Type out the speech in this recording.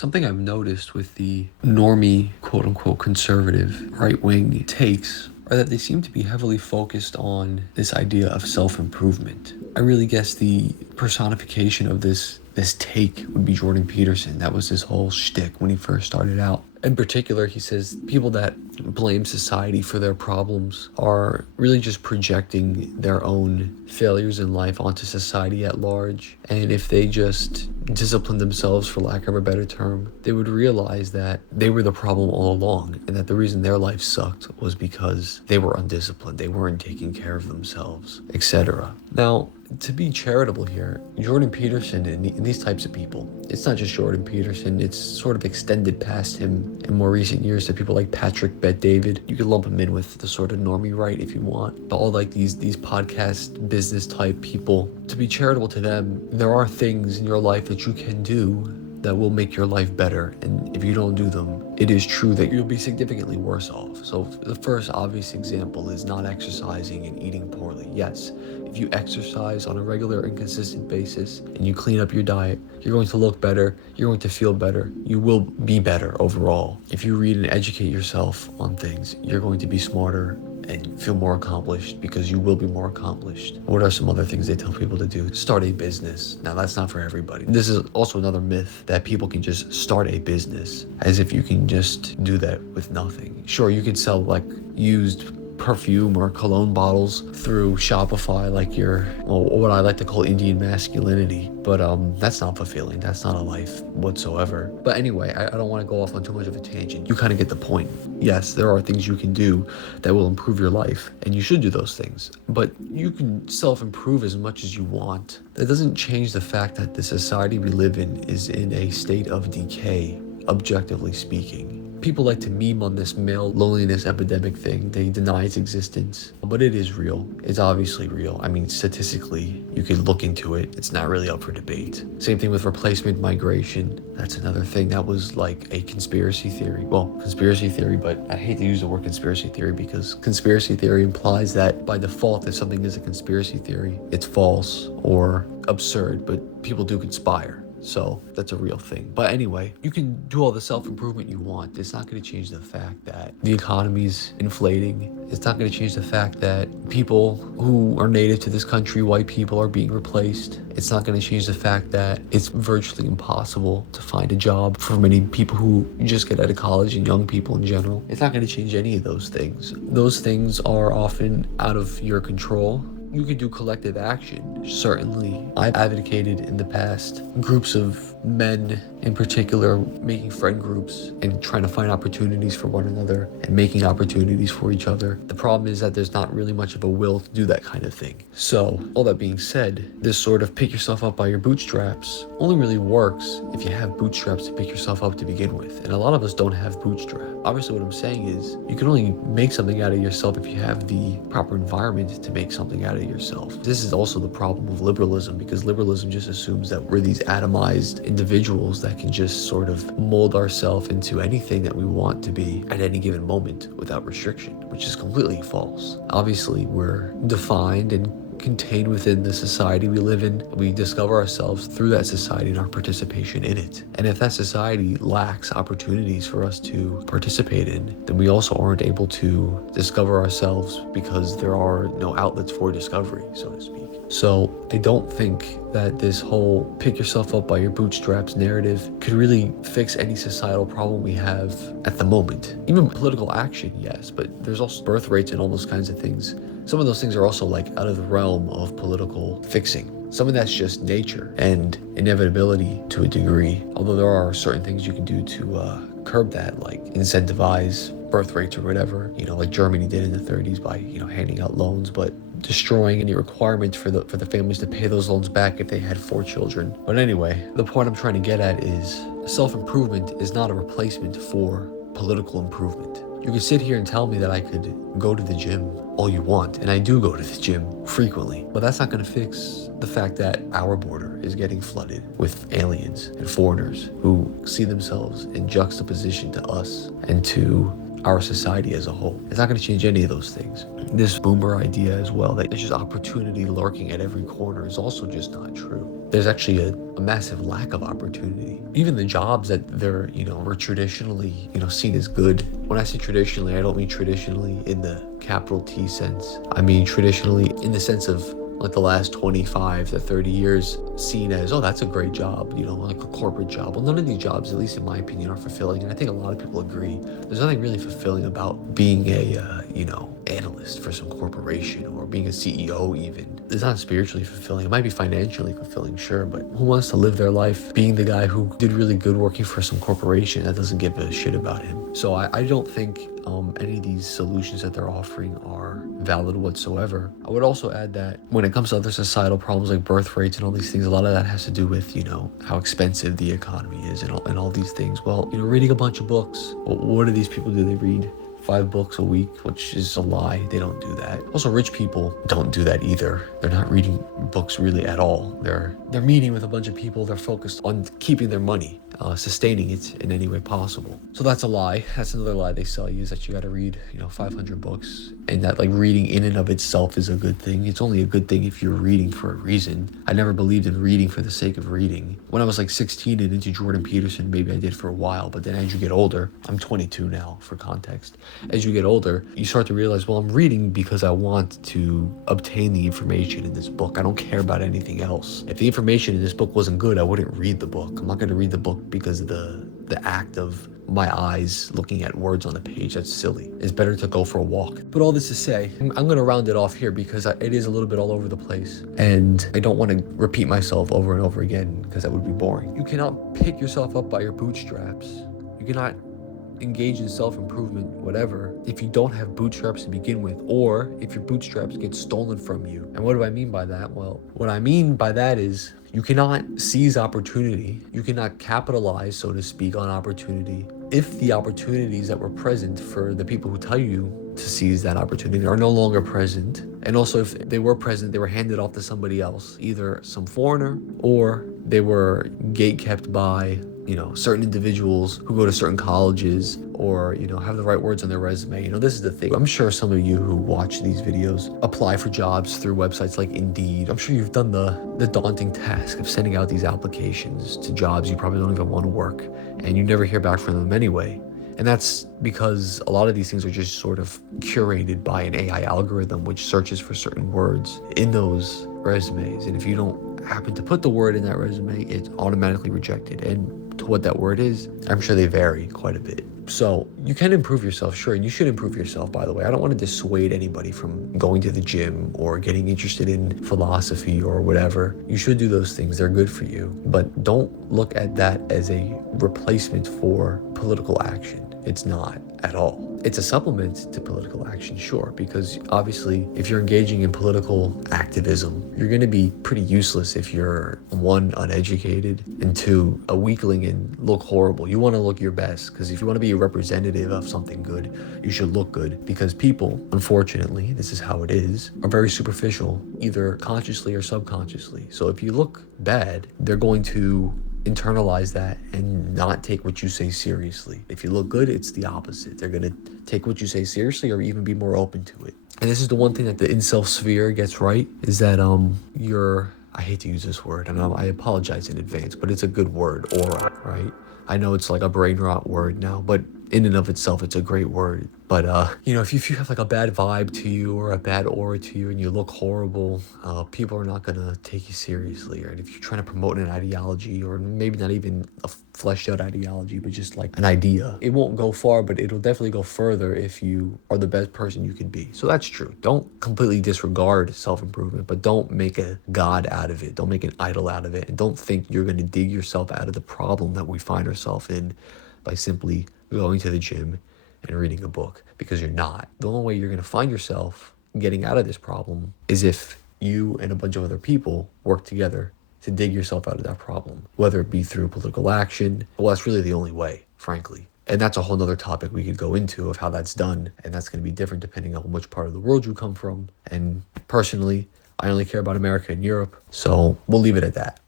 Something I've noticed with the normie, quote unquote, conservative right wing takes are that they seem to be heavily focused on this idea of self-improvement. I really guess the personification of this take would be Jordan Peterson. That was his whole shtick when he first started out. In particular, he says people that blame society for their problems are really just projecting their own failures in life onto society at large. And if they just discipline themselves, for lack of a better term, they would realize that they were the problem all along, and that the reason their life sucked was because they were undisciplined, they weren't taking care of themselves, etc. Now, to be charitable here, Jordan Peterson and these types of people, it's not just Jordan Peterson, it's sort of extended past him in more recent years to people like Patrick Bet-David. You could lump him in with the sort of normie right if you want. But all like these podcast business type people, to be charitable to them, there are things in your life that you can do that will make your life better, and if you don't do them, it is true that you'll be significantly worse off. So the first obvious example is not exercising and eating poorly. Yes, if you exercise on a regular and consistent basis and you clean up your diet, you're going to look better, you're going to feel better, you will be better overall. If you read and educate yourself on things, you're going to be smarter and feel more accomplished because you will be more accomplished. What are some other things they tell people to do? Start a business. Now, that's not for everybody. This is also another myth that people can just start a business, as if you can just do that with nothing. Sure, you could sell like used perfume or cologne bottles through Shopify, like what I like to call Indian masculinity, but that's not fulfilling. That's not a life whatsoever. But anyway, I don't want to go off on too much of a tangent. You kind of get the point. Yes, there are things you can do that will improve your life, and you should do those things, but you can self-improve as much as you want. That doesn't change the fact that the society we live in is in a state of decay, objectively speaking. People like to meme on this male loneliness epidemic thing. They deny its existence, but it is real. It's obviously real. I mean, statistically, you could look into it. It's not really up for debate. Same thing with replacement migration. That's another thing that was like a conspiracy theory. Well, conspiracy theory, but I hate to use the word conspiracy theory because conspiracy theory implies that by default, if something is a conspiracy theory, it's false or absurd, but people do conspire. So that's a real thing. But anyway, you can do all the self-improvement you want. It's not going to change the fact that the economy's inflating. It's not going to change the fact that people who are native to this country, white people, are being replaced. It's not going to change the fact that it's virtually impossible to find a job for many people who just get out of college and young people in general. It's not going to change any of those things. Those things are often out of your control. You could do collective action, certainly. I've advocated in the past groups of men in particular, making friend groups and trying to find opportunities for one another and making opportunities for each other. The problem is that there's not really much of a will to do that kind of thing. So, all that being said, this sort of pick yourself up by your bootstraps only really works if you have bootstraps to pick yourself up to begin with. And a lot of us don't have bootstraps. Obviously, what I'm saying is you can only make something out of yourself if you have the proper environment to make something out of yourself. This is also the problem of liberalism, because liberalism just assumes that we're these atomized individuals that can just sort of mold ourselves into anything that we want to be at any given moment without restriction, which is completely false. Obviously, we're defined and contained within the society we live in. We discover ourselves through that society and our participation in it. And if that society lacks opportunities for us to participate in, then we also aren't able to discover ourselves because there are no outlets for discovery, so to speak. So I don't think that this whole pick yourself up by your bootstraps narrative could really fix any societal problem we have at the moment. Even political action, yes, but there's also birth rates and all those kinds of things. Some of those things are also like out of the realm of political fixing. Some of that's just nature and inevitability to a degree, although there are certain things you can do to curb that, like incentivize birth rates or whatever, like Germany did in the 30s by, handing out loans, but destroying any requirement for the families to pay those loans back if they had 4 children. But anyway, the point I'm trying to get at is self-improvement is not a replacement for political improvement. You could sit here and tell me that I could go to the gym all you want, and I do go to the gym frequently, but that's not going to fix the fact that our border is getting flooded with aliens and foreigners who see themselves in juxtaposition to us and to our society as a whole. It's not going to change any of those things. This boomer idea as well, that there's just opportunity lurking at every corner, is also just not true. there's actually a massive lack of opportunity. Even the jobs that were traditionally, seen as good. When I say traditionally, I don't mean traditionally in the capital T sense. I mean traditionally in the sense of like the last 25 to 30 years seen as, oh, that's a great job, like a corporate job. Well, none of these jobs, at least in my opinion, are fulfilling. And I think a lot of people agree. There's nothing really fulfilling about being a, analyst for some corporation or being a CEO even. It's not spiritually fulfilling. It might be financially fulfilling, sure, but who wants to live their life being the guy who did really good working for some corporation that doesn't give a shit about him? So I don't think any of these solutions that they're offering are valid whatsoever. I would also add that when it comes to other societal problems like birth rates and all these things, a lot of that has to do with, how expensive the economy is and all these things. Well, reading a bunch of books. Well, what do these people do? They read 5 books a week, which is a lie. They don't do that. Also, rich people don't do that either. They're not reading books really at all. They're meeting with a bunch of people. They're focused on keeping their money, sustaining it in any way possible. So that's a lie. That's another lie they sell you, is that you got to read 500 books, and that like reading in and of itself is a good thing. It's only a good thing if you're reading for a reason. I never believed in reading for the sake of reading. When I was like 16 and into Jordan Peterson, maybe I did for a while, but then as you get older, I'm 22 now for context. As you get older, you start to realize, well, I'm reading because I want to obtain the information in this book. I don't care about anything else. If the information in this book wasn't good, I wouldn't read the book. I'm not going to read the book because of the act of my eyes looking at words on the page. That's silly. It's better to go for a walk. But all this to say, I'm going to round it off here because it is a little bit all over the place. And I don't want to repeat myself over and over again because that would be boring. You cannot pick yourself up by your bootstraps. You cannot engage in self-improvement, whatever, if you don't have bootstraps to begin with, or if your bootstraps get stolen from you. And what do I mean by that? Well, what I mean by that is you cannot seize opportunity. You cannot capitalize, so to speak, on opportunity if the opportunities that were present for the people who tell you to seize that opportunity are no longer present. And also, if they were present, they were handed off to somebody else, either some foreigner, or they were gate-kept by certain individuals who go to certain colleges or, have the right words on their resume. This is the thing. I'm sure some of you who watch these videos apply for jobs through websites like Indeed. I'm sure you've done the daunting task of sending out these applications to jobs you probably don't even want to work, and you never hear back from them anyway. And that's because a lot of these things are just sort of curated by an AI algorithm which searches for certain words in those resumes. And if you don't happen to put the word in that resume, it's automatically rejected. And to what that word is, I'm sure they vary quite a bit. So you can improve yourself, sure, and you should improve yourself, by the way. I don't want to dissuade anybody from going to the gym or getting interested in philosophy or whatever. You should do those things. They're good for you. But don't look at that as a replacement for political action. It's not at all. It's a supplement to political action, sure, because obviously if you're engaging in political activism, you're going to be pretty useless if you're, 1, uneducated, and 2, a weakling and look horrible. You want to look your best, because if you want to be a representative of something good, you should look good, because people, unfortunately, this is how it is, are very superficial, either consciously or subconsciously. So if you look bad, they're going to internalize that and not take what you say seriously. If you look good, it's the opposite. They're going to take what you say seriously or even be more open to it. And this is the one thing that the incel sphere gets right, is that I hate to use this word, and I apologize in advance, but it's a good word, aura, right? I know it's like a brain rot word now, but in and of itself, it's a great word. But, if you have like a bad vibe to you or a bad aura to you and you look horrible, people are not going to take you seriously. Right? If you're trying to promote an ideology, or maybe not even a fleshed out ideology, but just like an idea, it won't go far, but it'll definitely go further if you are the best person you can be. So that's true. Don't completely disregard self-improvement, but don't make a god out of it. Don't make an idol out of it. And don't think you're going to dig yourself out of the problem that we find ourselves in by simply going to the gym and reading a book, because you're not. The only way you're going to find yourself getting out of this problem is if you and a bunch of other people work together to dig yourself out of that problem, whether it be through political action. Well, that's really the only way, frankly. And that's a whole nother topic we could go into of how that's done. And that's going to be different depending on which part of the world you come from. And personally, I only care about America and Europe. So we'll leave it at that.